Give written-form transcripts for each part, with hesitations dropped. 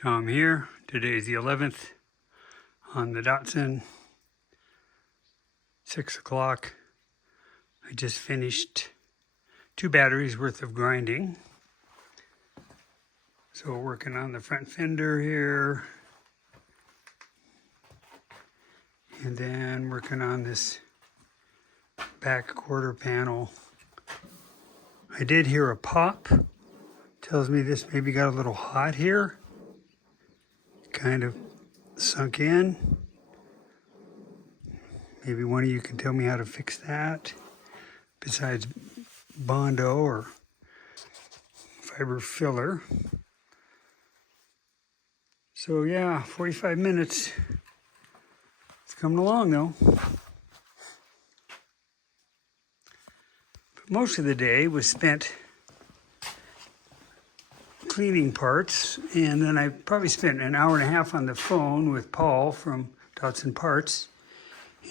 Tom here. Today is the 11th on the Datsun. 6 o'clock. I just finished 2 batteries worth of grinding. So working on the front fender here. And then working on this back quarter panel. I did hear a pop. Tells me this maybe got a little hot here. Kind of sunk in. Maybe one of you can tell me how to fix that. Besides Bondo or fiber filler. So yeah, 45 minutes. It's coming along though. But most of the day was spent cleaning parts, and then I probably spent an hour and a half on the phone with Paul from Datsun Parts,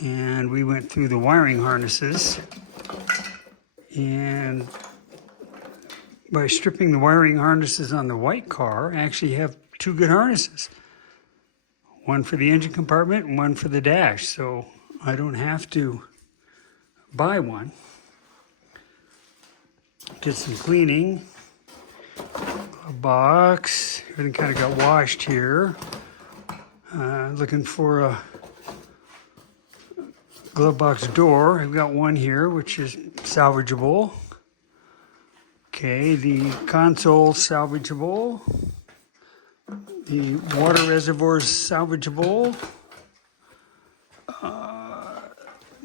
and we went through the wiring harnesses, and by stripping the wiring harnesses on the white car, I actually have 2 good harnesses. One for the engine compartment and one for the dash, so I don't have to buy one. Did some cleaning. A box, everything kind of got washed here. Looking for a glove box door. I've got one here, which is salvageable. Okay, the console salvageable. The water reservoir is salvageable.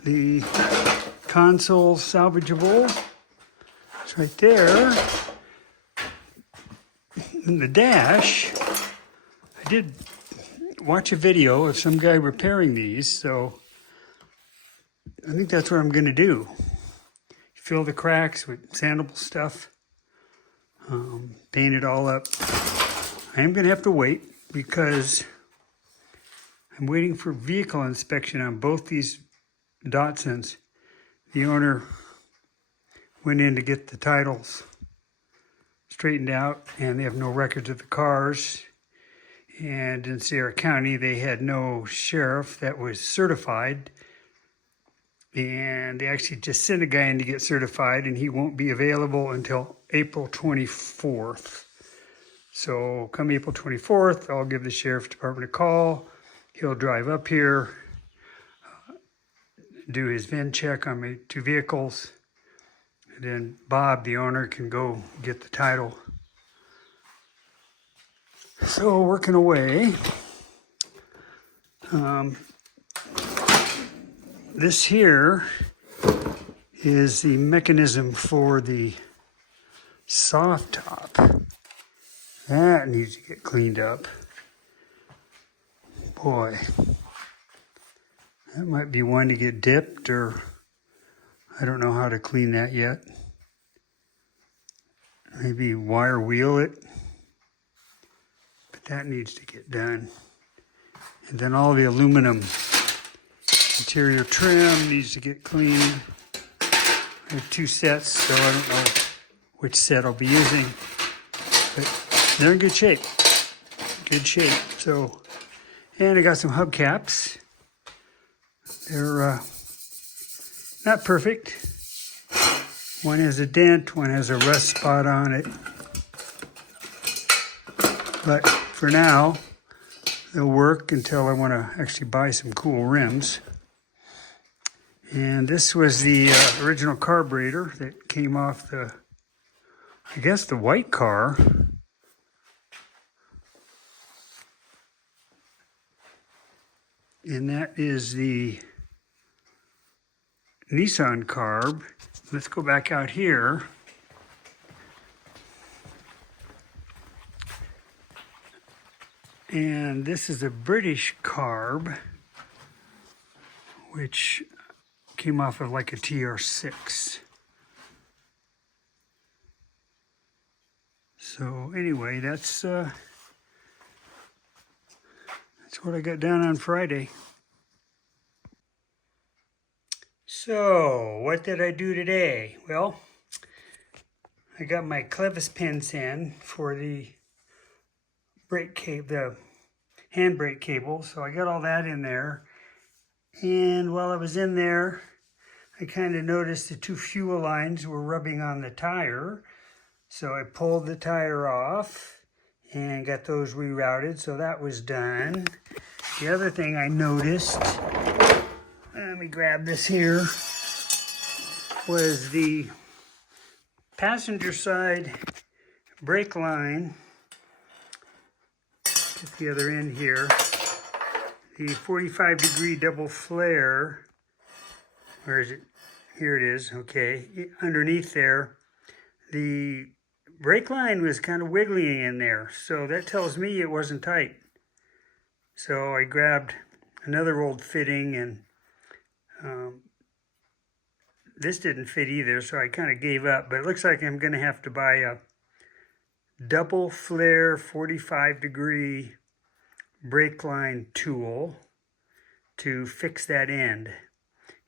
The console salvageable. It's right there. In the dash, I did watch a video of some guy repairing these, so I think that's what I'm going to do. Fill the cracks with sandable stuff, paint it all up. I am going to have to wait because I'm waiting for vehicle inspection on both these Datsuns. The owner went in to get the titles straightened out, and they have no records of the cars. And in Sierra County, they had no sheriff that was certified. And they actually just sent a guy in to get certified, and he won't be available until April 24th. So come April 24th, I'll give the sheriff's department a call. He'll drive up here, do his VIN check on my 2 vehicles. And then Bob, the owner, can go get the title. So working away. This here is the mechanism for the soft top. That needs to get cleaned up. Boy, that might be one to get dipped, or I don't know how to clean that yet. Maybe wire wheel it. But that needs to get done. And then all the aluminum interior trim needs to get cleaned. I have 2 sets, so I don't know which set I'll be using. But they're in good shape. Good shape. So, and I got some hubcaps. They're not perfect. One has a dent, one has a rust spot on it. But for now, they'll work until I want to actually buy some cool rims. And this was the original carburetor that came off the, I guess, the white car. And that is the Nissan carb. Let's go back out here. And this is a British carb, which came off of like a TR6. So anyway, that's what I got done on Friday. So, what did I do today? Well, I got my clevis pins in for the brake cable, the handbrake cable. So I got all that in there. And while I was in there, I kind of noticed the two fuel lines were rubbing on the tire. So I pulled the tire off and got those rerouted. So that was done. The other thing I noticed, let me grab this here, was the passenger side brake line. Get the other end here. The 45-degree double flare. Where is it? Here it is. Okay. Underneath there, the brake line was kind of wiggly in there. So that tells me it wasn't tight. So I grabbed another old fitting, and this didn't fit either, so I kind of gave up. But it looks like I'm going to have to buy a double flare 45-degree brake line tool to fix that end.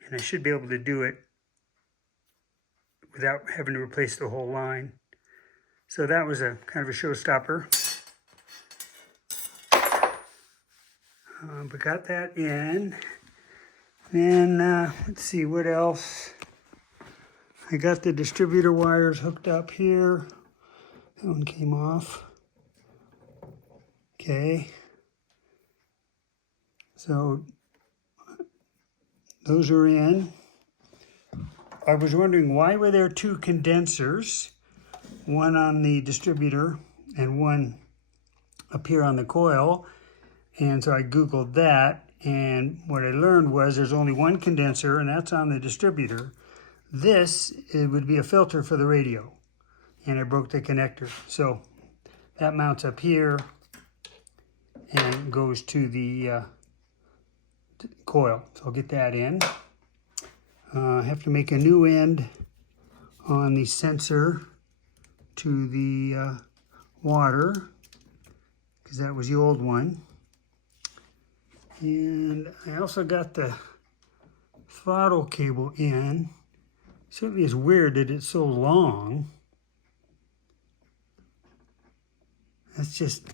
And I should be able to do it without having to replace the whole line. So that was a kind of a showstopper. But got that in. And let's see what else. I got the distributor wires hooked up here. That one came off. Okay. So those are in. I was wondering, why were there two condensers, one on the distributor and one up here on the coil? And so I Googled that, and what I learned was there's only one condenser, and that's on the distributor. This, it would be a filter for the radio, and I broke the connector. So that mounts up here and goes to the coil. So I'll get that in. I have to make a new end on the sensor to the water, because that was the old one. And I also got the throttle cable in. Certainly it's weird that it's so long. That's just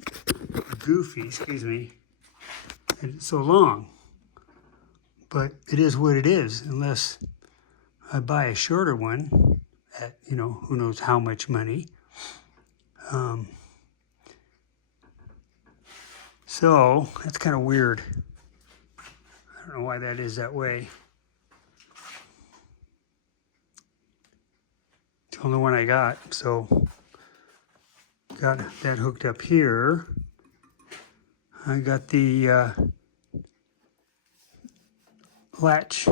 goofy, excuse me, that it's so long. But it is what it is, unless I buy a shorter one at, who knows how much money. So that's kind of weird. I don't know why that is that way. It's the only one I got, so got that hooked up here. I got the latch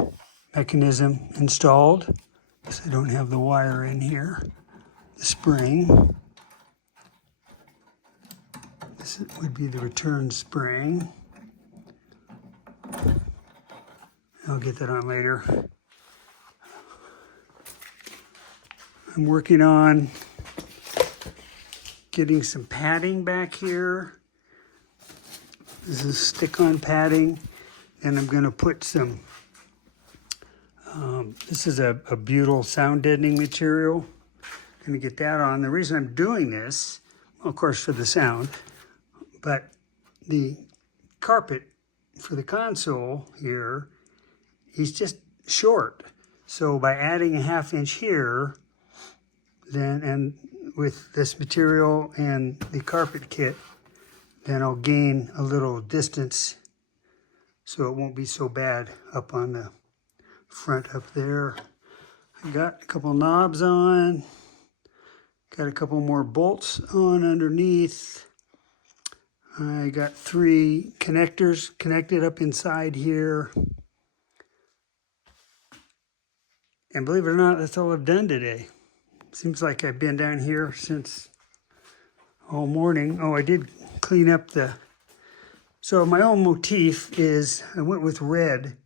mechanism installed, because I don't have the wire in here. The spring. This would be the return spring. I'll get that on later. I'm working on getting some padding back here. This is stick-on padding, and I'm going to put some, this is a butyl sound deadening material. I'm going to get that on. The reason I'm doing this, well, of course for the sound, but the carpet for the console here, he's just short. So by adding a 1/2 inch here, then, and with this material and the carpet kit, then I'll gain a little distance so it won't be so bad up on the front up there. I got a couple knobs on, got a couple more bolts on underneath. I got 3 connectors connected up inside here. And believe it or not, that's all I've done today. Seems like I've been down here since all morning. Oh, I did clean up the... So my own motif is, I went with red.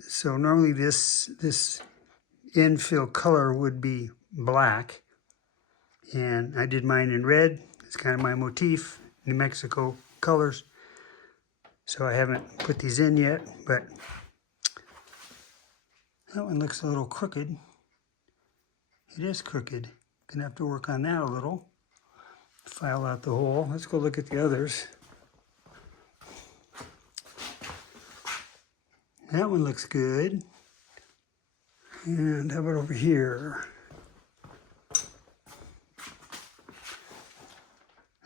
So normally this infill color would be black. And I did mine in red. It's kind of my motif, New Mexico colors. So I haven't put these in yet, but that one looks a little crooked. It is crooked. Gonna have to work on that a little. File out the hole. Let's go look at the others. That one looks good. And how about over here?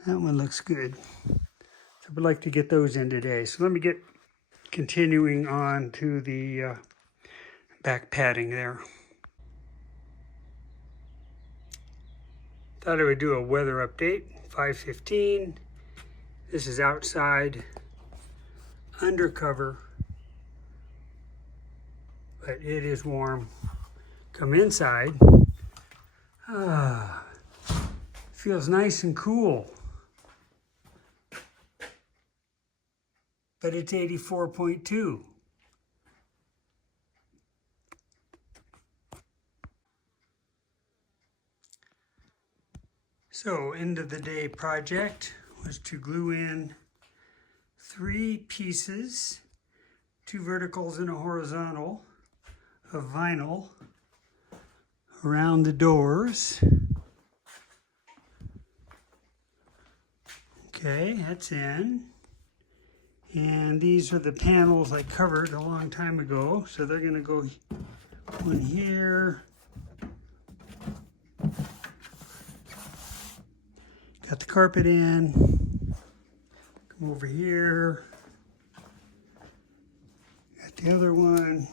That one looks good. So I'd like to get those in today. So let me get continuing on to the back padding there. Thought I would do a weather update. 5:15. This is outside, undercover, but it is warm. Come inside. Feels nice and cool. But it's 84.2. So, end of the day project was to glue in 3 pieces, 2 verticals and a horizontal of vinyl around the doors. Okay, that's in. And these are the panels I covered a long time ago. So they're gonna go one here. Got the carpet in. Come over here. Got the other one.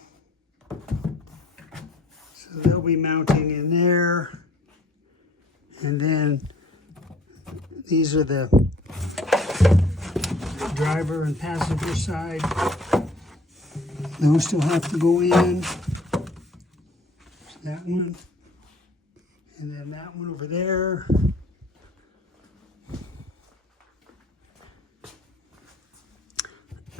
So they'll be mounting in there. And then these are the driver and passenger side. Those still have to go in. That one. And then that one over there.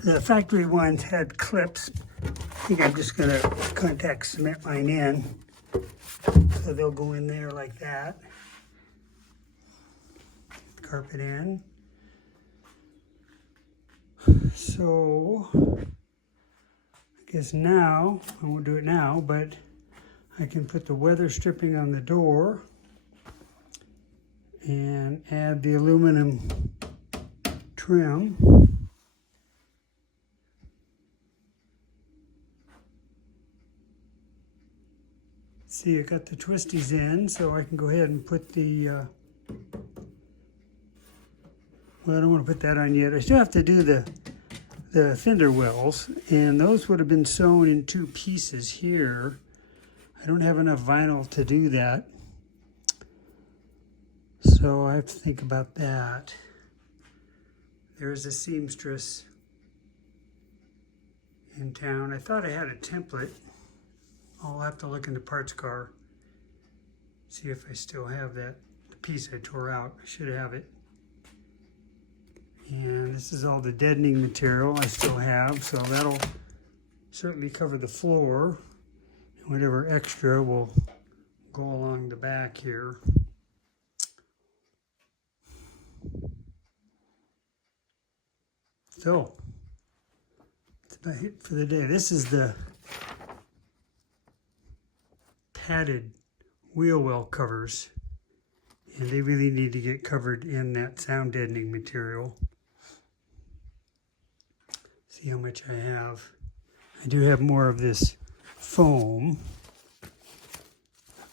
The factory ones had clips. I think I'm just going to contact cement mine in. So they'll go in there like that. Carpet in. So, I guess now, I won't do it now, but I can put the weather stripping on the door and add the aluminum trim. See, I got the twisties in, so I can go ahead and put the, well, I don't want to put that on yet. I still have to do the fender wells, and those would have been sewn in 2 pieces here. I don't have enough vinyl to do that, so I have to think about that. There's a seamstress in town. I thought I had a template. I'll have to look in the parts car, see if I still have that piece I tore out. I should have it. And this is all the deadening material I still have, so that'll certainly cover the floor. And whatever extra will go along the back here. So, that's about it for the day. This is the padded wheel well covers, and they really need to get covered in that sound deadening material. See how much I have. I do have more of this foam,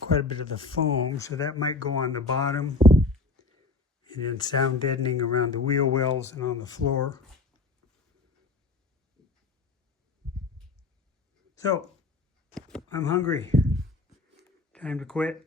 quite a bit of the foam, so that might go on the bottom, and then sound deadening around the wheel wells and on the floor. So, I'm hungry. Time to quit.